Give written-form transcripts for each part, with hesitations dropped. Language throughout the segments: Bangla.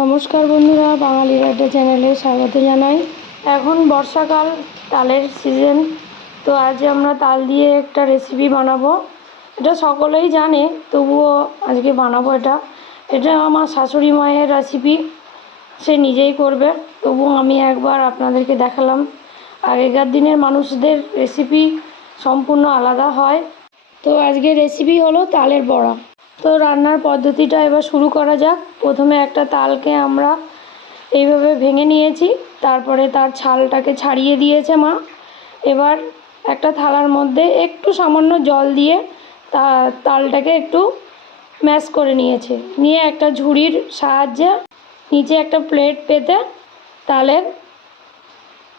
নমস্কার বন্ধুরা, বাঙালির আড্ডা চ্যানেলে স্বাগত জানাই। এখন বর্ষাকাল, তালের সিজন। তো আজ আমরা তাল দিয়ে একটা রেসিপি বানাবো। এটা সকলেই জানে, তবুও আজকে বানাবো এটা আমার শাশুড়ি মায়ের রেসিপি, সে নিজেই করবে, তবুও আমি একবার আপনাদেরকে দেখালাম। আগেকার দিনের মানুষদের রেসিপি সম্পূর্ণ আলাদা হয়। তো আজকে রেসিপি হলো তালের বড়া। তো রান্নার পদ্ধতিটা এবার শুরু করা যাক। প্রথমে একটা তালকে আমরা এইভাবে ভেঙে নিয়েছি, তারপরে তার ছালটাকে ছাড়িয়ে দিয়েছে মা। এবার একটা থালার মধ্যে একটু সামান্য জল দিয়ে তালটাকে একটু ম্যাশ করে নিয়েছে, নিয়ে একটা ঝুড়ির সাহায্যে নিচে একটা প্লেট পেতে তালের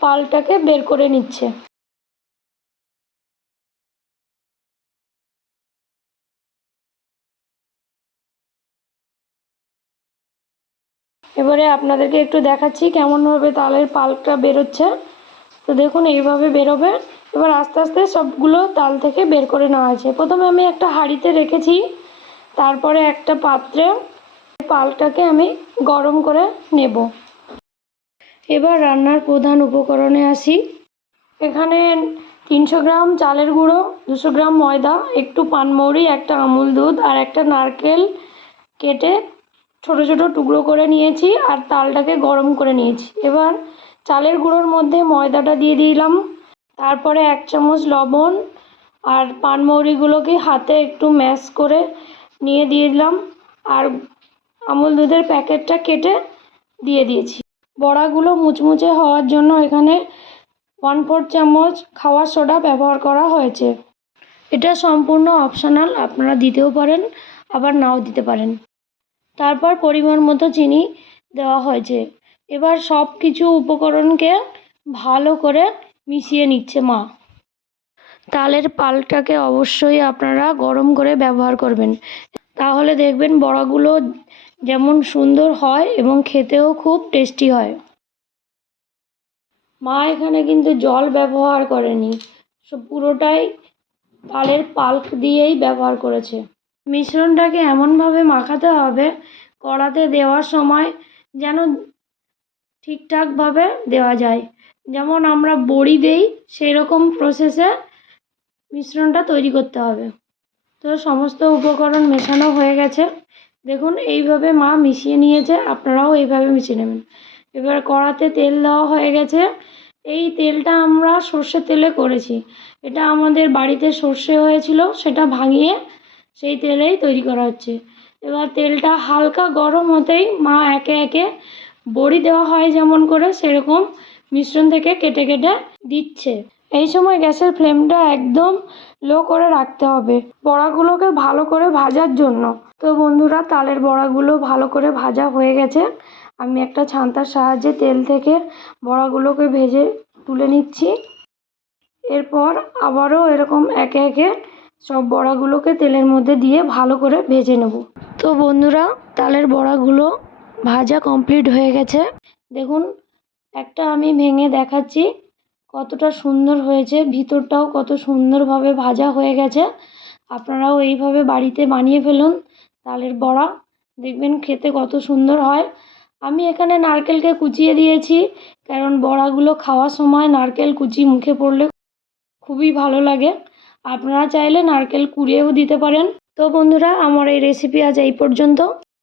পালটাকে বের করে নিচ্ছে। এবারে আপনাদেরকে একটু দেখাচ্ছি কেমনভাবে তালের পাল্পটা বেরোচ্ছে। তো দেখুন, এইভাবে বেরোবে। এবার আস্তে আস্তে সবগুলো তাল থেকে বের করে নেওয়া আছে। প্রথমে আমি একটা হাঁড়িতে রেখেছি, তারপরে একটা পাত্রে পালটাকে আমি গরম করে নেব। এবার রান্নার প্রধান উপকরণে আসি। এখানে 300 গ্রাম চালের গুঁড়ো, 200 গ্রাম ময়দা, একটু পানমৌরি, একটা আমুল দুধ আর একটা নারকেল কেটে ছোট ছোট টুকরো করে নিয়েছি, আর তালটাকে গরম করে নিয়েছি। এবার চালের গুঁড়োর মধ্যে ময়দাটা দিয়ে দিলাম, তারপরে 1 চামচ লবণ আর পানমৌরিগুলোকে হাতে একটু ম্যাশ করে নিয়ে দিয়ে দিলাম, আর আমুল দুধের প্যাকেটটা কেটে দিয়ে দিয়েছি। বড়াগুলো মুচমুচে হওয়ার জন্য এখানে 1/4 চামচ খাওয়ার সোডা ব্যবহার করা হয়েছে। এটা সম্পূর্ণ অপশনাল, আপনারা দিতেও পারেন আবার নাও দিতে পারেন। তারপর পরিমাণ মতো চিনি দেওয়া হয়েছে। এবার সব কিছু উপকরণকে ভালো করে মিশিয়ে নিচ্ছে মা। তালের পালটাকে অবশ্যই আপনারা গরম করে ব্যবহার করবেন, তাহলে দেখবেন বড়াগুলো যেমন সুন্দর হয় এবং খেতেও খুব টেস্টি হয়। মা এখানে কিন্তু জল ব্যবহার করেনি, পুরোটাই তালের পাল্প দিয়েই ব্যবহার করেছে। মিশ্রণটাকে এমনভাবে মাখাতে হবে কড়াতে দেওয়ার সময় যেন ঠিকঠাকভাবে দেওয়া যায়, যেমন আমরা বড়ি দেই সেই রকম প্রসেসে মিশ্রণটা তৈরি করতে হবে। তো সমস্ত উপকরণ মেশানো হয়ে গেছে, দেখুন এইভাবে মা মিশিয়ে নিয়েছে, আপনারাও এইভাবে মিশিয়ে নেবেন। এবার কড়াতে তেল দেওয়া হয়ে গেছে। এই তেলটা আমরা সর্ষের তেলে করেছি, এটা আমাদের বাড়িতে সর্ষে হয়েছিল, সেটা ভাঙিয়ে সেই তেলেই তৈরি করা হচ্ছে। এবার তেলটা হালকা গরম হতেই মা একে একে বড়ি দেওয়া হয় যেমন করে সেরকম মিশ্রণ থেকে কেটে কেটে দিচ্ছে। এই সময় গ্যাসের ফ্লেমটা একদম লো করে রাখতে হবে বড়াগুলোকে ভালো করে ভাজার জন্য। তো বন্ধুরা, তালের বড়াগুলো ভালো করে ভাজা হয়ে গেছে। আমি একটা ছান্তার সাহায্যে তেল থেকে বড়াগুলোকে ভেজে তুলে নিচ্ছি। এরপর আবারও এরকম একে একে সব বড়াগুলোকে তেলের মধ্যে দিয়ে ভালো করে ভেজে নেব। তো বন্ধুরা, তালের বড়াগুলো ভাজা কমপ্লিট হয়ে গেছে। দেখুন, একটা আমি ভেঙে দেখাচ্ছি কতটা সুন্দর হয়েছে, ভিতরটাও কত সুন্দরভাবে ভাজা হয়ে গেছে। আপনারাও এইভাবে বাড়িতে বানিয়ে ফেলুন তালের বড়া, দেখবেন খেতে কত সুন্দর হয়। আমি এখানে নারকেলকে কুচিয়ে দিয়েছি, কারণ বড়াগুলো খাওয়ার সময় নারকেল কুচি মুখে পড়লে খুবই ভালো লাগে। আপনারা চাইলে নারকেল কুড়িয়েও দিতে পারেন। তো বন্ধুরা, আমার এই রেসিপি আজ এই পর্যন্ত।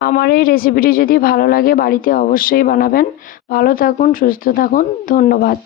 আমার এই রেসিপিটি যদি ভালো লাগে বাড়িতে অবশ্যই বানাবেন। ভালো থাকুন, সুস্থ থাকুন, ধন্যবাদ।